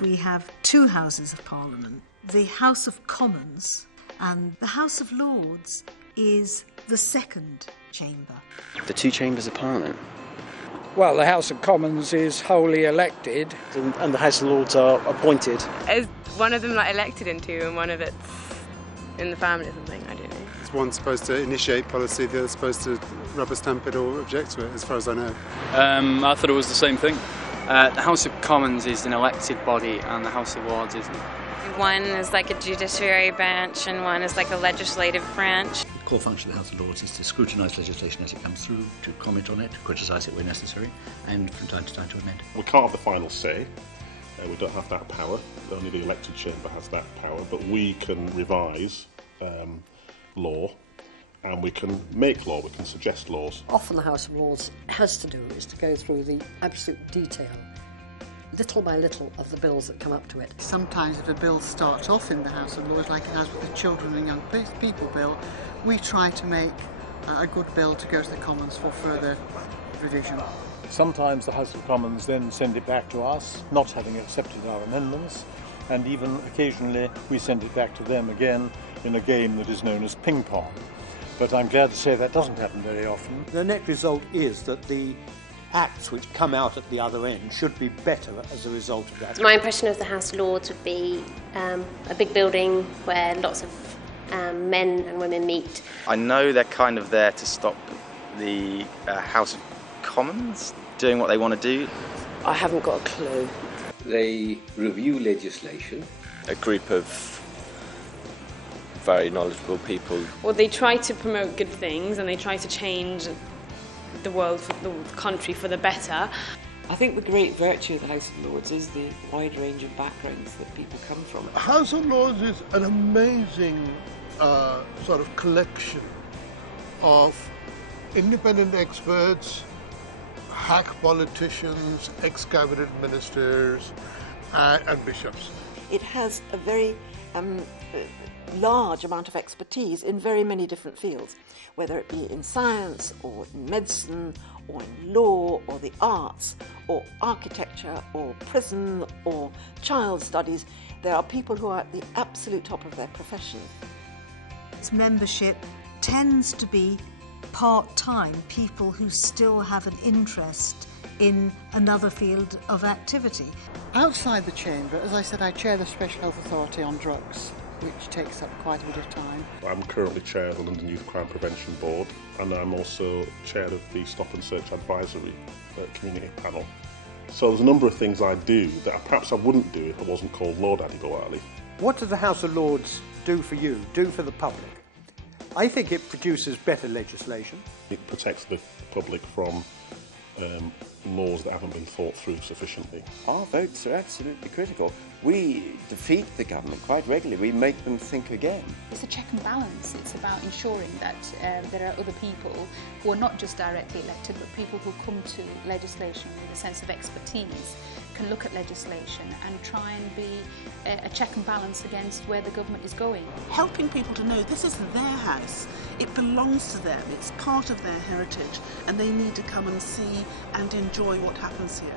We have two Houses of Parliament, the House of Commons and the House of Lords is the second chamber. The two chambers of Parliament? Well, the House of Commons is wholly elected. And the House of Lords are appointed. Is one of them elected into and one of it's in the family or something? I don't know. Is one supposed to initiate policy, the other supposed to rubber stamp it or object to it, as far as I know? I thought it was the same thing. The House of Commons is an elected body and the House of Lords isn't. One is like a judiciary branch and one is like a legislative branch. The core function of the House of Lords is to scrutinise legislation as it comes through, to comment on it, to criticise it where necessary, and from time to time to amend. We can't have the final say. We don't have that power. Only the elected chamber has that power. But we can revise law, and we can make law. We can suggest laws. Often the House of Lords has to do is to go through the absolute detail, little by little, of the bills that come up to it. Sometimes if a bill starts off in the House of Lords, like it has with the Children and Young People Bill, we try to make a good bill to go to the Commons for further revision. Sometimes the House of Commons then send it back to us, not having accepted our amendments, and even occasionally we send it back to them again in a game that is known as ping pong. But I'm glad to say that doesn't happen very often. The net result is that the acts which come out at the other end should be better as a result of that. My impression of the House of Lords would be a big building where lots of men and women meet. I know they're kind of there to stop the House of Commons doing what they want to do. I haven't got a clue. They review legislation. A group of very knowledgeable people. Well, they try to promote good things and they try to change the world, the country for the better. I think the great virtue of the House of Lords is the wide range of backgrounds that people come from. The House of Lords is an amazing sort of collection of independent experts, hack politicians, ex-cabinet ministers and bishops. It has a very large amount of expertise in very many different fields, whether it be in science or in medicine or in law or the arts or architecture or prison or child studies. There are people who are at the absolute top of their profession. Its membership tends to be part-time, people who still have an interest in another field of activity. Outside the chamber, as I said, I chair the Special Health Authority on Drugs, which takes up quite a bit of time. I'm currently chair of the London Youth Crime Prevention Board, and I'm also chair of the Stop and Search Advisory Community Panel. So there's a number of things I do that perhaps I wouldn't do if I wasn't called Lord Adibbo Ali. What does the House of Lords do for you, do for the public? I think it produces better legislation. It protects the public from laws that haven't been thought through sufficiently. Our votes are absolutely critical. We defeat the government quite regularly. We make them think again. It's a check and balance. It's about ensuring that there are other people who are not just directly elected, but people who come to legislation with a sense of expertise can look at legislation and try and be a check and balance against where the government is going. Helping people to know this is their house, it belongs to them, it's part of their heritage, and they need to come and see and enjoy what happens here.